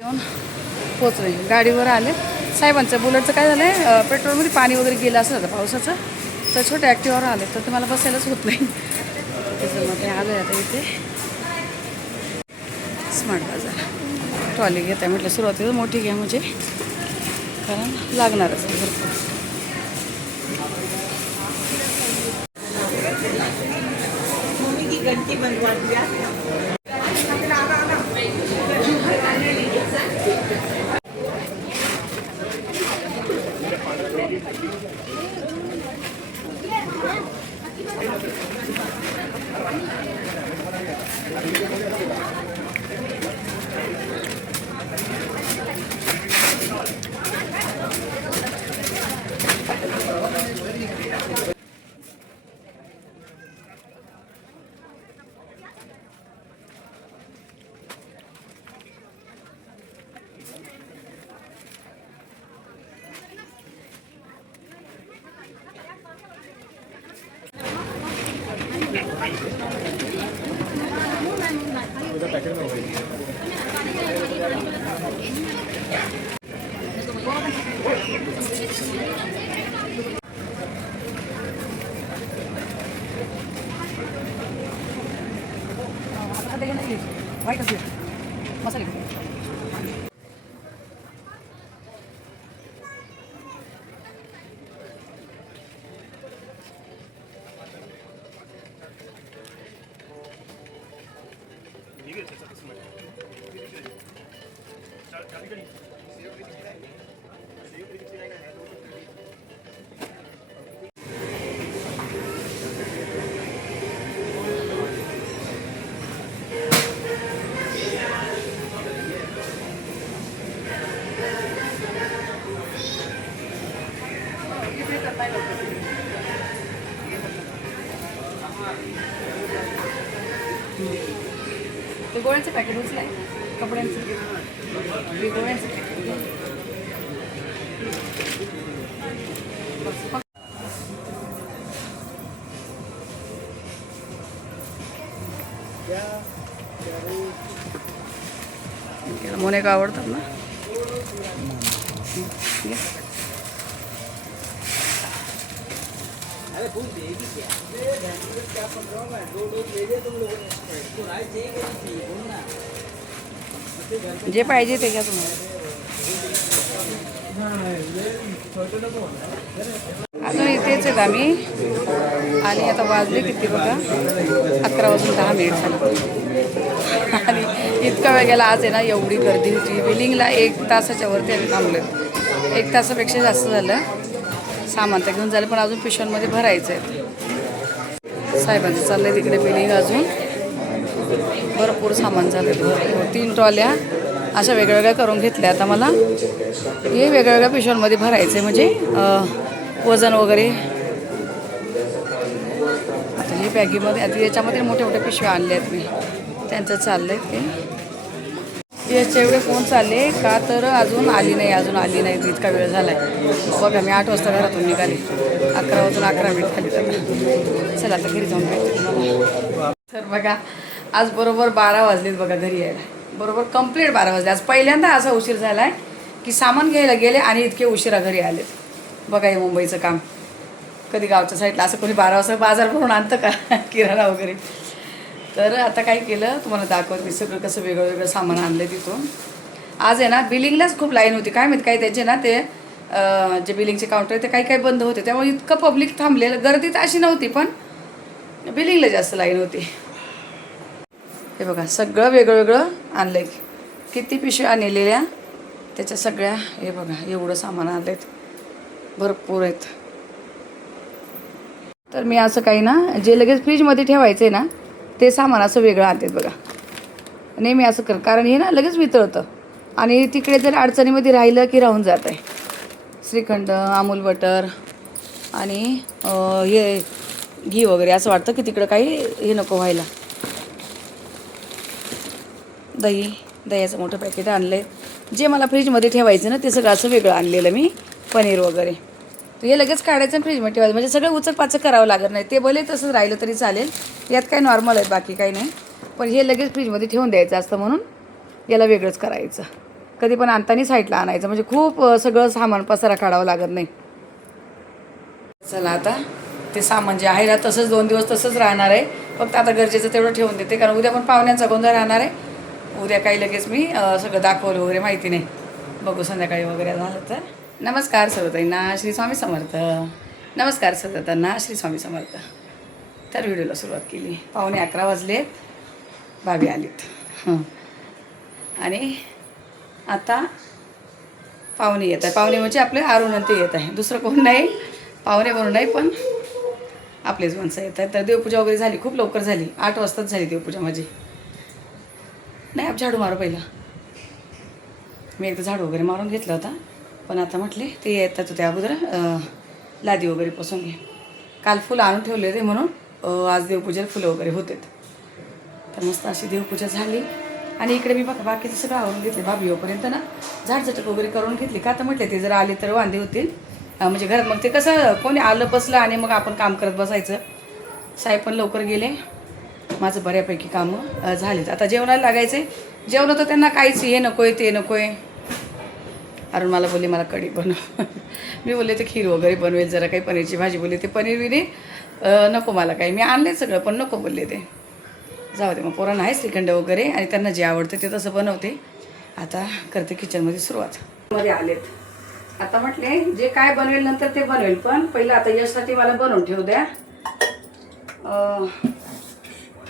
येऊन पोचले, गाडीवर आले. साहेबांचं बुलेटचं काय झालं आहे, पेट्रोलमध्ये पाणी वगैरे गेलं असं झालं पावसाचं, तर छोट्या ॲक्टिवावर आले तर ते मला बसायलाच होत नाही. त्याच्यामध्ये आलो आहे आता इथे स्मार्ट बाजार. ट्रॉली घेत आहे म्हटलं, सुरुवातीला मोठी घ्या म्हणजे, कारण लागणारच आहे भरपूर. घंटी बनवा दिया. वाईट असेल मसाले. ते गोळ्यांचं पॅकेट उचलाय, कपड्यांचं गोळ्यांचं पॅकेट. मोने का आवडतात ना. जे पाहिजे ते घ्या तुम्हाला. अजून इथेच आहेत आम्ही. आणि आता वाजले किती बघा, 11:10 झाले. आणि इतका वेळ गेला आज आहे ना, एवढी गर्दी होती. बिलिंगला 1 तासाच्या वरती आम्ही थांबलो. 1 तासापेक्षा जास्त झालं. सामान तर घेऊन झालं, पण अजून पिशव्यांमध्ये भरायचं आहे. साहेबांचं चाललं आहे तिकडे बिलिंग. अजून भरपूर सामान झालं. 3 ट्रॉल्या अशा वेगवेगळ्या करून घेतल्या. आता मला हे वेगवेगळ्या पिशव्यांमध्ये भरायचं आहे, म्हणजे वजन वगैरे. आता हे बॅगीमध्ये, आता याच्यामध्ये मोठ्या मोठ्या पिशव्या आणल्या आहेत मी. त्यांचं चाललं आहे ते. याच्या एवढे फोन चालले का, तर अजून आली नाही. इतका वेळ झाला आहे बघा. मी 8 वाजता घरातून निघाले, 11:11 झाली. तर चला आता घरी जाऊन भेटते तुम्हाला. तर बघा, आज बरोबर 12 वाजलेत बघा घरी यायला. बरोबर कंप्लीट 12 वाजले. आज पहिल्यांदा असा उशीर झाला आहे की सामान घ्यायला गेले आणि इतके उशिरा घरी आलेत. बघा हे मुंबईचं काम. कधी गावच्या साईडला असं कोणी 12 वाजता बाजार भरून आणतं का किराणा वगैरे. तर आता काय केलं तुम्हाला दाखवत मी, सगळं कसं वेगळं सामान आणलं तिथून. आज आहे ना बिलिंगलाच खूप लाईन होती. काय माहीत काय त्याचे ना, ते जे बिलिंगचे काउंटर आहे ते काही बंद होते, त्यामुळे इतकं पब्लिक थांबलेलं. गर्दी तर अशी नव्हती, पण बिलिंगला जास्त लाईन होती. हे बघा सगळं वेगळं आणलं आहे. किती पिशव्या आणलेल्या त्याच्या सगळ्या. हे बघा एवढं सामान आणलं आहेत, भरपूर आहेत. तर मी असं काही ना, जे लगेच फ्रीजमध्ये ठेवायचं आहे ना, ते सामान असं वेगळं आणतात बघा. नेहमी असं कर, कारण हे ना लगेच वितळतं आणि तिकडे जर अडचणीमध्ये राहिलं की राहून जात आहे. श्रीखंड, अमूल बटर आणि हे घी वगैरे, असं वाटतं की तिकडं काही हे नको व्हायला. दह्याचं मोठं पॅकेट आणलं आहे. जे मला फ्रीजमध्ये ठेवायचं ना, ते सगळं असं वेगळं आणलेलं मी. पनीर वगैरे तर हे लगेच काढायचं आणि फ्रीजमध्ये ठेवायचं, म्हणजे सगळं उचलपाचक करावं लागत नाही. ते भले तसंच राहिलं तरी चालेल, यात काय नॉर्मल आहे, बाकी काही नाही. पण हे लगेच फ्रीजमध्ये ठेवून द्यायचं असतं, म्हणून याला वेगळंच करायचं. कधी पण आणताना साईडला आणायचं, म्हणजे खूप सगळं सामान पसारा काढावं लागत नाही. चला आता ते सामान जे आहे ना तसंच 2 दिवस तसंच राहणार आहे. फक्त आता गरजेचं तेवढं ठेवून देते, कारण उद्या पण पाहुण्यांचा गोंधळ राहणार आहे. उद्या काही लगेच मी सगळं दाखवलं वगैरे माहिती नाही, बघू संध्याकाळी वगैरे झालं तर. नमस्कार सर्वताईंना, श्री स्वामी समर्थ. नमस्कार सर्वताईंना, श्री स्वामी समर्थ. तर व्हिडिओला सुरुवात केली. 11:15 वाजलेत, भाभी आलीत. आणि आता पाहुणे येत आहे. पाहुणे म्हणजे आपले अरुणंती येत आहे, दुसरं कोण नाही. पाहुणे म्हणून नाही, पण आपलेच माणसं येत आहेत. तर देवपूजा वगैरे झाली, खूप लवकर झाली. 8 वाजताच झाली देवपूजा माझी. नाही, आप झाडू मारू पहिला. मी एकदा झाडू वगैरे मारून घेतला होता, पण आता म्हटले ते येतात त्या अगोदर लादी वगैरे पसून घे. काल फुलं आणून ठेवले होते म्हणून आज देवपूजेला फुलं वगैरे होते. तर मस्त अशी देवपूजा झाली. आणि इकडे मी बघा बाकीचं सगळं आवरून घेतले. भाभी येऊपर्यंत ना झाडझटक वगैरे करून घेतली. का तर म्हटले ते जर आले तर वांदे होतील, म्हणजे घरात मग ते कसं कोणी आलं बसलं आणि मग आपण काम करत बसायचं. साहेब पण लवकर गेले, माझं बऱ्यापैकी कामं झालीच. आता जेवणाला लागायचे. जेवण तर त्यांना काहीच हे नको आहे ते नको आहे. अरुण मला बोलले मला कढी बनव. मी बोलले ते खीर वगैरे बनवेल, जरा काही पनीरची भाजी. बोलले ते पनीर विनी नको मला काही, मी आणले सगळं पण नको बोलले ते. जाऊ दे मग, पोरांना आहे श्रीखंड वगैरे आणि त्यांना जे आवडतं ते तसं बनवते. आता करते किचनमध्ये सुरुवात. मध्ये आलेत आता, म्हटले जे काय बनवेल नंतर ते बनवेल, पण पहिलं आता यशसाठी मला बनवून ठेवू द्या.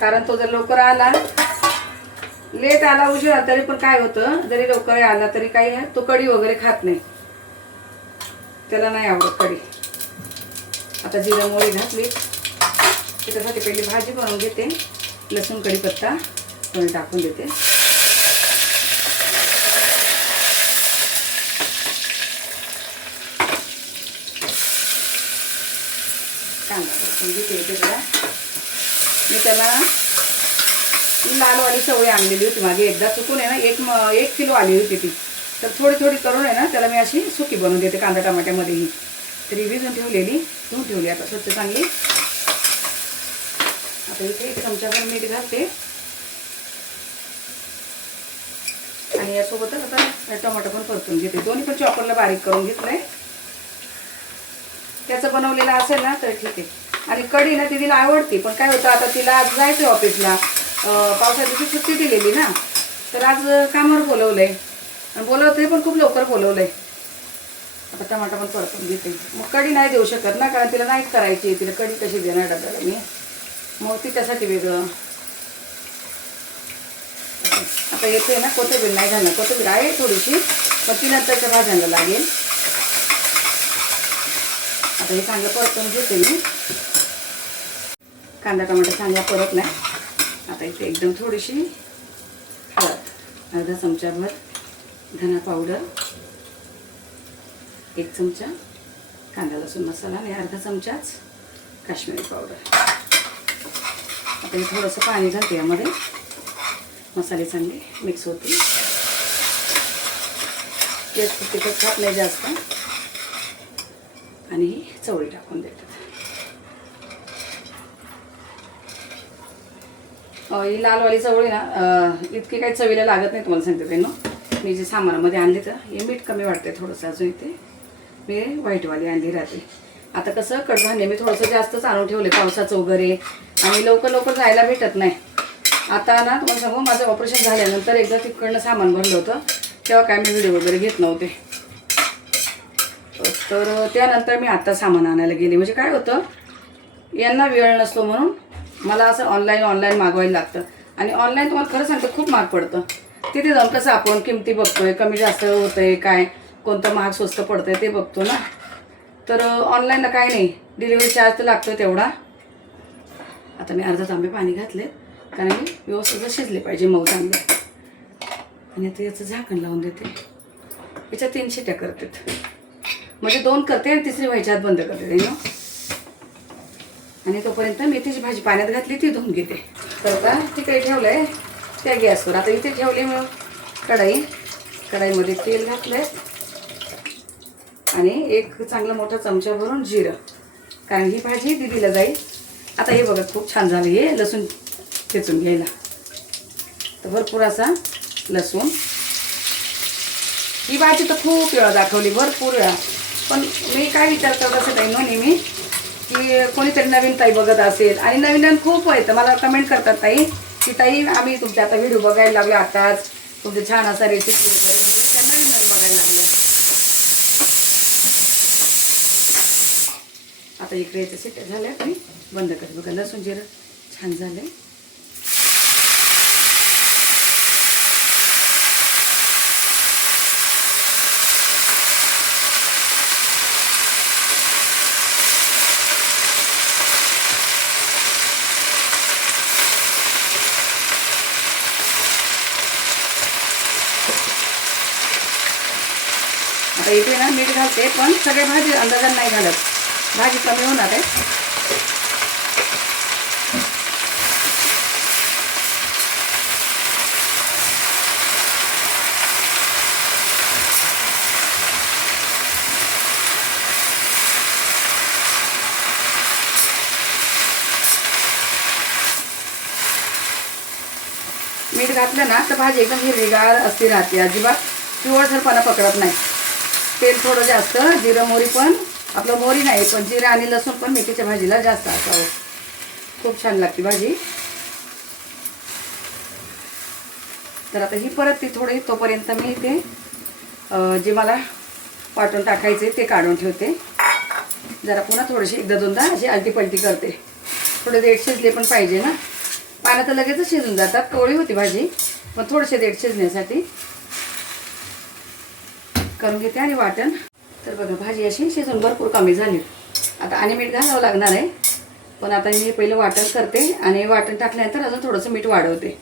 कारण तो जर लवकर आला, लेट आला उशिरा तरी पण काय होतं, जरी लवकर आला तरी काही तो कढी वगैरे खात नाही, त्याला नाही आवडत कढी. आता जिरा मोहरी घातली, त्याच्यासाठी पहिली भाजी बनवून घेते. लसूण कढीपत्ता पण टाकून देते. कांदा टाकून घेते त्याला. मी त्याला लालवाली सवय आणलेली होती मागे एकदा, चुकून आहे ना 1 किलो आली होती ती. तर थोडी थोडी करून आहे ना त्याला मी अशी सुकी बनवून देते कांदा टमाट्यामध्येही. तरी भिजून ठेवलेली, धुवून ठेवली आता स्वच्छ चांगली. आता इथे 1 चमचाभर मीठ घालते आणि यासोबतच आता टोमॅटो पण परतून घेते. दोन्ही पण चॉपरला बारीक करून घेतलंय. त्याचं बनवलेलं असेल ना तर ठीक आहे. आणि कढी ना ती तिला आवडती, पण काय होतं आता तिला आज जायचं ऑफिसला, पावसाच्या दिवशी सुट्टी दिलेली ना, तर आज कामावर बोलवलंय आणि बोलवतंय पण खूप लवकर बोलवलंय. आता टमाटा पण परतून घेते. मग कढी नाही देऊ शकत ना, कारण तिला नाहीच करायची. तिला कढी कशी देणार डब्याला मी, मग तिच्यासाठी वेगळं. आता येते ना कोथिंबीर नाही घालणार, कोथिंबीर आहे थोडीशी, पण ती नंतरच्या भाज्यांना लागेल. आता हे चांगलं परतून घेते मी. कांदा टमाटर चांगला परतलाय. आता इथे एकदम थोडीशी हळद, अर्धा चमचाभर धना पावडर, 1 चमचा कांदा लसूण मसाला आणि अर्धा चमचाच काश्मीरी पावडर. आता हे थोडंसं पाणी घालते यामध्ये, मसाले चांगले मिक्स होतील. टेस्ट तिखट खात नाही जास्त. आणि ही चवळी टाकून देतात. ही लालवाली चवळी ना इतकी काही चवीला लागत नाही, तुम्हाला सांगते त्यांना. मी जे सामानामध्ये आणले तर हे मीठ कमी वाटते थोडंसं अजून. इथे मी व्हाईटवाली आणली राहते. आता कसं कडधान्य मी थोडंसं जास्तच आणून ठेवले पावसाचं वगैरे, आणि लवकर लवकर जायला भेटत नाही. आता ना तुम्हाला सांगू, माझं ऑपरेशन झाल्यानंतर एकदा तिकडनं सामान भरलं होतं, तेव्हा काय मी व्हिडिओ वगैरे घेत नव्हते. तर त्यानंतर मी आता सामान आणायला गेले. म्हणजे काय होतं, यांना वेळ नसतो म्हणून मला असं ऑनलाईन मागवायला लागतं. आणि ऑनलाईन तुम्हाला खरं सांगते खूप महाग पडतं. तिथे जाऊन कसं आपण किमती बघतोय, कमी जास्त होतंय काय, कोणतं महाग स्वस्त पडतंय ते बघतो ना. तर ऑनलाईनला काय नाही, डिलिव्हरी चार्ज तर लागतो तेवढा. आता मी अर्धा तांबे पाणी घातले, कारण हे व्यवस्थित शिजले पाहिजे मऊ चांगले. आणि आता याचं झाकण लावून देते. याच्या 3 शिट्या करतात, म्हणजे 2 करते आणि तिसरी व्हायच्या आत बंद करते ना. आणि तोपर्यंत मेथीची भाजी पाण्यात घातली, ती धुवून घेते. तर आता तिकडे ठेवलंय त्या गॅसवर. आता इथे ठेवली मग कढाईमध्ये तेल घातलंय आणि 1 चांगला मोठा चमचा भरून जिरं, कारण ही भाजी दिदीला जाईल. आता हे बघा खूप छान झालं हे लसूण ठेचून घ्यायला. तर भरपूर असा लसूण ही भाजी तर खूप वेळा दाखवली, भरपूर वेळा. पण मी काय विचार करत असते ताई नेहमी की कोणीतरी नवीन ताई बघत असेल आणि नवीन नवीन खूप येतं. मला कमेंट करतात ताई की ताई आम्ही तुमचे आता व्हिडिओ बघायला लागलो, आताच तुमचे छान असा रेसिपी वगैरे त्या नवीन नवीन बघायला लागले. आता इकडे याच्या शिट्ट्या झाल्या, मी बंद कर. बघा लसूण जिरं छान झालंय. आता इथे ना मीठ घालते, पण सगळे भाजी अंदाजाने नाही घालत, भाजी कमी होणार आहे. मीठ घातलं ना तर भाजी एकदम हिरवीगार असती राहते, अजिबात पिवळसरपणा पकडत नाही. तेल थोडं जास्त, जिरं मोहरी पण, आपलं मोहरी नाही पण जिरं आणि लसूण पण मेथीच्या भाजीला जास्त असावं, खूप छान लागते भाजी. तर आता ही परत ती थोडी तोपर्यंत मी ते जे मला वाटून टाकायचे ते काढून ठेवते. जरा पुन्हा थोडीशी एकदा दोनदा अशी आलटी पलटी करते. थोडे देठ शिजले पण पाहिजे ना, पाण्यात तर लगेचच शिजून जातात. कोवळी होती भाजी, पण थोडेसे देठ शिजण्यासाठी करून घेते. आणि वाटण तर बघा भाजी अशी शिजून भरपूर कमी झाली. आता आणि मीठ घालावं लागणार आहे, पण आता मी पहिलं वाटण करते आणि वाटण टाकल्यानंतर अजून थोडंसं मीठ वाढवते.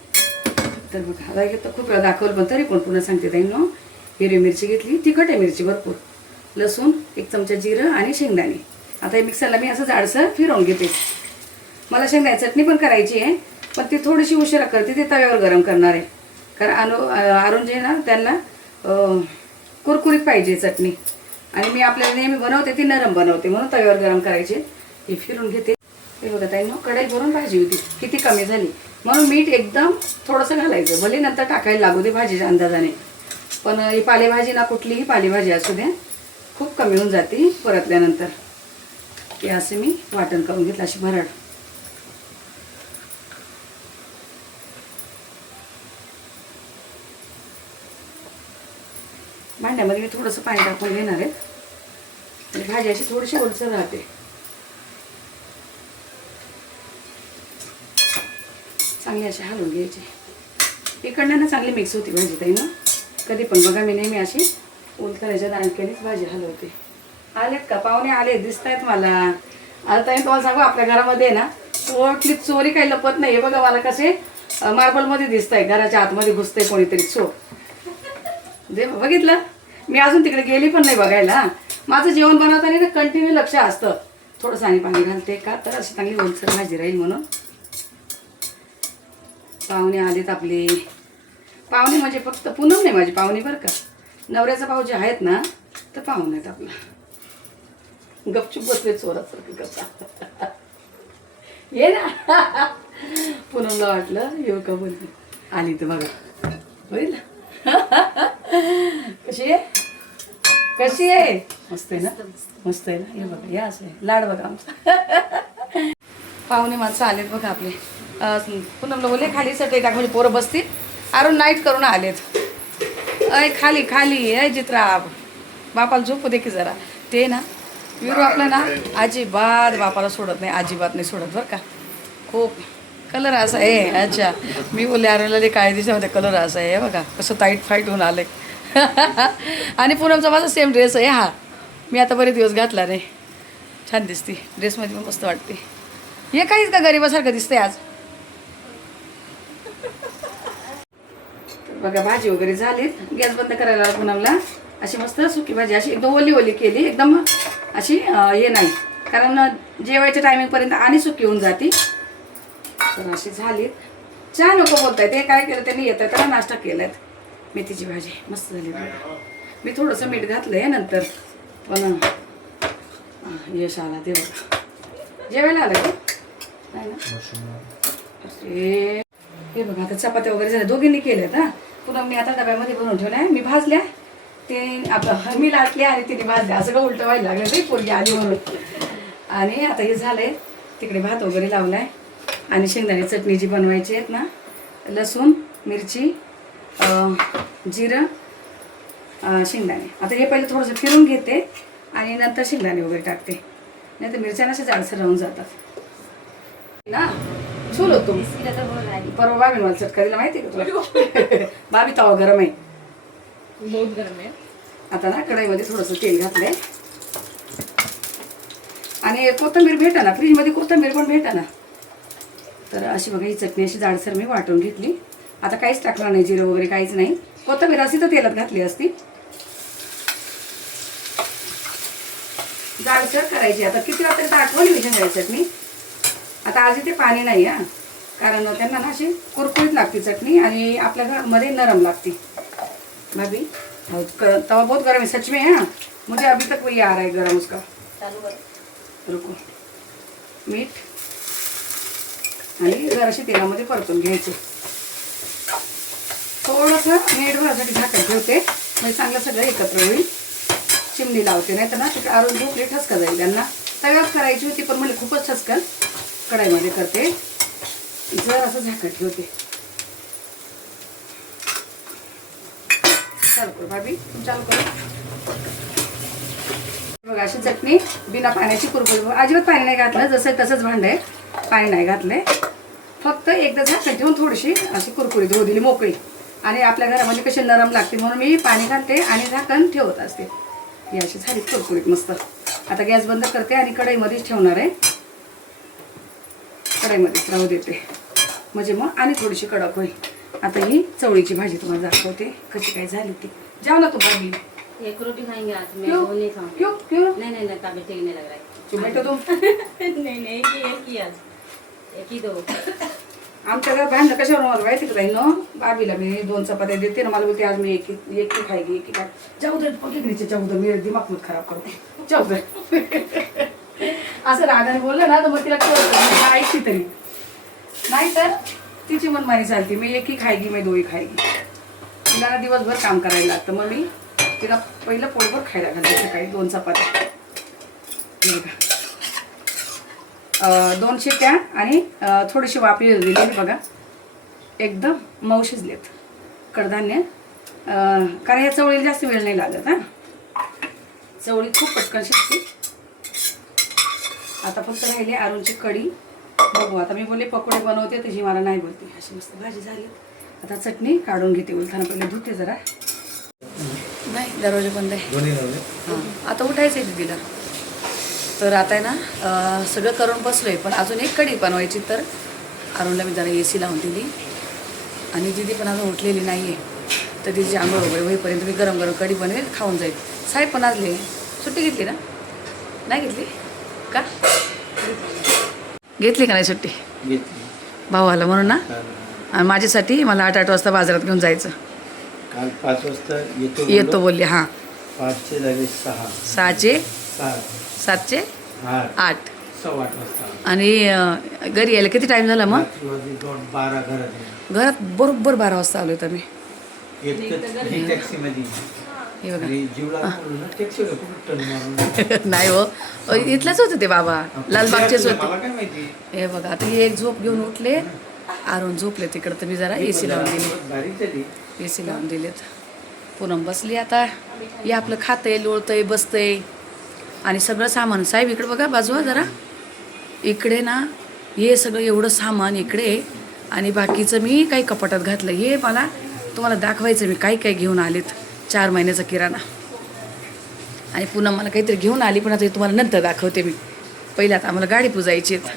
तर बघा आता तर खूप वेळा दाखवलं, पण तरी पण पुन्हा सांगते ताई नो. हिरवी मिरची घेतली, तिखट आहे मिरची भरपूर, लसूण, 1 चमचा जिरं आणि शेंगदाणे. आता हे मिक्सरला मी असं जाडसर फिरवून घेते. मला शेंगदाणे चटणी पण करायची आहे, पण ती थोडीशी उशिरा करते, ती तव्यावर गरम करणार आहे. कारण अरुण जे ना त्यांना कुरकुरीत पाहिजे चटणी, आणि मी आपल्याला नेहमी बनवते ती नरम बनवते, म्हणून तव्यावर गरम करायचे. हे फिरून घेते. हे बघा ताई कढई भरून भाजी होती, किती कमी झाली, म्हणून मीठ एकदम थोडंसं घालायचं. भले नंतर टाकायला लागू दे भाजीच्या अंदाजाने, पण ही पालेभाजी ना, कुठलीही पालेभाजी असू द्या, खूप कमी होऊन जाते परतल्यानंतर. हे असे मी वाटण करून घेतलं, अशी भरड. भांड्यामध्ये मी थोडंसं पाणी टाकून घेणार आहे, आणि भाजी अशी थोडीशी ओलसर राहते. चांगली अशी हलवून घ्यायची. इकडनं ना चांगली मिक्स होती भाजी ताई ना. कधी पण बघा मी नेहमी अशी उलथराच्या दाणक्यानेच भाजी हलवते. आलेत का पाहुणे? आले दिसत आहेत मला. आता ताई तुम्हाला सांगू, आपल्या घरामध्ये ना कुठली चोरी काही लपत नाही. हे बघा मला कसे मार्बलमध्ये दिसत आहे, घराच्या आतमध्ये घुसतंय कोणीतरी चोर. दे बघितलं, मी अजून तिकडे गेली पण नाही बघायला. माझं जेवण बनवताना ना कंटिन्यू लक्ष असतं. थोडंसं आणि पाणी घालते का, तर अशी चांगली ओलसर भाजी राहील म्हणून. पाहुणे आलेत आपले. पाहुणे म्हणजे फक्त पूनम नाही माझी पाहुणे बरं का, नवऱ्याचा भाऊ जे आहेत ना तर पाहुणे आहेत आपला. गपचूप बसले चोरासारखं कसा. ये ना. पूनमला वाटलं येऊ का बोलते, आली तर बघा. होईल कशी आहे, कशी आहे? मस्त आहे ना, मस्त आहे ना. हे बघा, या असं आहे लाड बघा आमचा. पाहुणे माणसं आलेत बघा आपले. पूनमला बोलले खाली सटे टाक, म्हणजे पोरं बसतील. अरुण नाईट करून आलेत. अय खाली खाली, अय चित्रा बापाला झोपू दे की जरा. ते ना विरू आपलं ना अजिबात बापाला सोडत नाही, अजिबात नाही सोडत बरं का. खूप कलर असा आहे. अच्छा, मी बोलले अरुणला ते काळे दिवसामध्ये कलर असा आहे बघा, कसं टाईट फाईट होऊन आलं. आणि पूनमचा माझा सेम ड्रेस आहे हा, मी आता बरेच दिवस घातला नाही. छान दिसते ड्रेसमध्ये पण, मस्त वाटते. हे काहीच का गरीबासारखं दिसतंय आज. बघा भाजी वगैरे झालीत, गॅस बंद करायला पूनमला. अशी मस्त सुकी भाजी अशी एकदम ओली ओली केली, एकदम अशी हे नाही, कारण जेवायच्या टायमिंगपर्यंत आणि सुकी होऊन जाते. तर अशी झालीत. चहा नको बोलताय, ते काय केलं त्यांनी, येतं त्याला नाश्ता केलाय. मेथीची भाजी मस्त झाली. मी थोडंसं मीठ घातलंय नंतर, पण यश आला ते बघा. जेवायला आलं का नाही ना. हे बघा आता चपात्या वगैरे झाल्या, दोघींनी केल्यात. हा पुन्हा मी आता डब्यामध्ये भरून ठेवल्या, मी भाजल्या ते आपलं मी लाटले आणि तिने भाजले, असं का उलटं व्हायला लागलं ते पोरगी आली म्हणून. आणि आता हे झालंय, तिकडे भात वगैरे लावलाय आणि शेंगदाणे चटणी जी बनवायची आहेत ना, लसूण मिरची जिरं शेंगदाणे. आता हे पहिले थोडंसं फिरून घेते आणि नंतर शेंगदाणे वगैरे टाकते, नाही तर मिरच्या अशा जाडसर राहून जातात ना. छूल होतो परवा बाबी मला चटका दिला माहिती आहे का तुला? बाबी तवा गरम आहे, बहुत गरम आहे. आता ना कढईमध्ये थोडंसं तेल घातलंय आणि कोथिंबीर भेटा ना, फ्रीजमध्ये कोथिंबीर पण भेटा ना. तर अशी बघा ही चटणी अशी जाडसर मी वाटून घेतली. आता काहीच टाकणार नाही, जिरं वगैरे काहीच नाही. कोथिंबीर अशी तर तेलात घातली असती. जाडसर करायची. आता किती रात्री तर आठवली मी शेंगदाण्याची चटणी. आता आज इथे पाणी नाही हा, कारण त्यांना ना अशी कुरकुरीत लागते चटणी आणि आपल्या घरामध्ये नरम लागते. भाभी तवा बहुत गर्म है सच में. हाँ मुझे अभी तक वही आ रहा है गरम उसका. चालू कर. रुको. मीठ आणि जराशी तेलामध्ये परतून घ्यायचे. थोडंसं मीठ भरासाठी झाकण ठेवते, म्हणजे चांगलं सगळं एकत्र होईल. चिमणी लावते, नाही तर ना तिकडे आरून झोपले ठसका जाईल त्यांना. तव्यात करायची होती पण म्हणजे खूपच ठसकन कढईमध्ये करते. जर असं झाकण ठेवते. चालू करू भाभी, तुम चालू करू. बघा अशी चटणी बिना पाण्याची कुरकुरी, अजिबात पाणी नाही घातलं, जसं तसंच भांड आहे, पाणी नाही घातलंय. फक्त एकदा झाकण ठेवून थोडीशी अशी कुरकुरीत होऊ दिली मोकळी. आणि आपल्या घरामध्ये कशी नरम लागते म्हणून मी पाणी घालते आणि झाकण ठेवत असते. ही अशी झाली कुरकुरीत मस्त. आता गॅस बंद करते आणि कढईमध्येच ठेवणार आहे. कढईमध्येच राहू देते, म्हणजे मग आणि थोडीशी कडक होईल. आता ही चवळीची भाजी तुम्हाला दाखवते कशी काय झाली ती. जाओ ना तू भाभी. एक रोटी खाएंगे आज, मैं क्यों? दो नहीं खाऊंगी. क्यों क्यों? नहीं नहीं नहीं, तबीयत ठीक नहीं लग रहा है. तू बैठो तुम. नहीं नहीं, एक ही आज, एक ही दो. आमच्या घरात भांडणं कशावर मला माहिती का ना. बाबीला मी 2 चपात्या देते ना, मला बोलते आज मी एक खायगी एक खाय. जाऊ दे पकडीचे, जाऊ दे मी दिमाग मत खराब करते, जाऊ दे. असं रागाने बोललं ना तर मग तिला कळतं ऐकते तरी. नाही तर तिची मनमानी चालते, मी एक खायगी मी 2 खायगी. तिला ना दिवसभर काम करायला लागतं, मग मी तिला पहिलं पोटभर खायला घालते सकाळी 2 चपात्या. 2 शिट्ट्या आणि थोडीशी वाफी दिलेली बघा, एकदम मऊ शिजलेत कडधान्य. कारण या चवळीला जास्त वेळ नाही लागत. हां चवळी खूप पटकन शिजते. आता फक्त राहिली आरूनची कढी. बघू आता मी बोलले पकोडे बनवते तशी मला नाही बोलते. अशी मस्त भाजी झाली. आता चटणी काढून घेते, उलथाना पहिले धुते जरा. नाही दरवाजा बंद आहे. हां आता उठायचं आहे दिदीला. तर आता आहे ना सगळं करून बसलो आहे, पण अजून एक कढी बनवायची. तर अरुणला मी जरा AC लावून दिली आणि दिदी पण अजून उठलेली नाही आहे. तर तिची आंघोळ वगैरे होईपर्यंत मी गरम गरम कढी बनवेल, खाऊन जाईल. साहेब पण आजले, सुट्टी घेतली ना? नाही घेतली का? घेतली का नाही सुट्टी? भाऊ आला म्हणून ना. आणि माझ्यासाठी मला 8 वाजता बाजारात घेऊन जायचं. काल 5 वाजता येतो बोलले. हां 5चे झाले 6, 6चे 7, 7चे 8 सव्वा 8 वाजता. आणि घरी यायला किती टाईम झाला मग? रात्री वाजले 12 घरात आहे. घरात बरोबर 12 वाजता आलो होतो मी. एक टॅक्सीमध्ये हे बघा. आणि जीवला टॅक्सीला खूप टर्न मारून. नाही हो, इथलेच होते ते बाबा, लालबागचेच होते. मला काय माहिती. हे बघा आता हे एक झोप घेऊन उठले, आरून झोपले तिकडं. तर मी जरा AC लावून दिली, बारीक झाली. AC लावून दिलेत. पूनम बसली आता. हे आपलं खातंय, लोळतंय, बसतंय आणि सगळं सामान. साहेब इकडे बघा बाजूला जरा. इकडे ना हे सगळं एवढं सामान इकडे आणि बाकीचं मी काही कपाटात घातलं. हे मला तुम्हाला दाखवायचं मी काय काय घेऊन आलेत. 4 महिन्याचा किराणा. आणि पुन्हा मला काहीतरी घेऊन आली, पण आता हे तुम्हाला नंतर दाखवते मी. पहिल्या आता आम्हाला गाडी पुजायची आहेत.